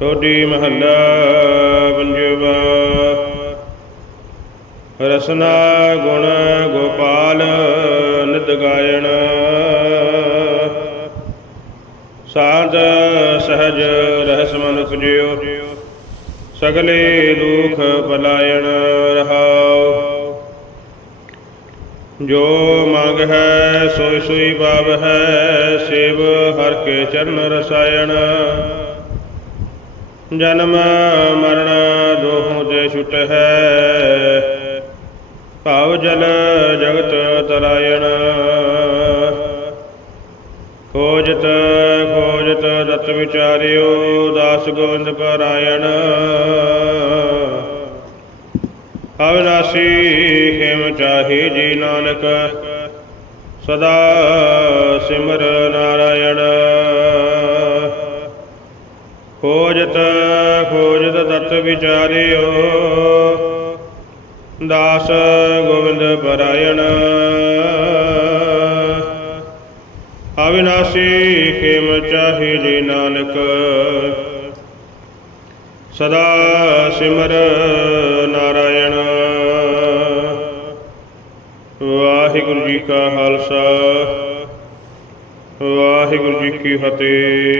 ਟੋਡੀ ਮਹੱਲਾ ਪੰਜਵਾ ਰਸਨਾ ਗੁਣ ਗੋਪਾਲ ਨਿਤ ਗਾਇਣ। ਸਾਧ ਸਹਜ ਰਹਿਸ ਮਨ ਉਪਜਿਓ ਸਗਲੇ ਦੁਖ ਪਲਾਇਣ ਰਹਾਉ। ਜੋ ਮੰਗ ਹੈ ਸੋਈ ਸੋਈ ਪਾਵ ਹੈ ਸੇਵ ਹਰ ਕੇ ਚਰਨ ਰਸਾਇਣ। ਜਨਮ ਮਰਨ ਦੋਹੋਂ ਤੇ ਛੁਟ ਹੈ। ਭਾਵ ਜਲ ਜਗਤ ਤਰਾਇਣ। ਖੋਜਤ ਖੋਜਤ ਦਤ ਵਿਚਾਰਿਓ, ਦਾਸ ਗੋਬਿੰਦ ਪਰਾਇਣ। ਅਵਨਾਸੀ ਖੇਮ ਚਾਹੀ ਜੀ ਨਾਨਕ, ਸਦਾ ਸਿਮਰ ਖੋਜਤ ਖੋਜਤ ਤਤ ਵਿਚਾਰਿਓ। ਦਾਸ ਗੋਬਿੰਦ ਪਰਾਇਣ। ਅਵਿਨਾਸੀ ਖੇਮ ਚਾਹੀ ਜੀ ਨਾਨਕ। ਸਦਾ ਸਿਮਰ ਨਾਰਾਇਣ। ਵਾਹਿਗੁਰੂ ਜੀ ਕਾ ਖਾਲਸਾ। ਵਾਹਿਗੁਰੂ ਜੀ ਕੀ ਫਤਿਹ।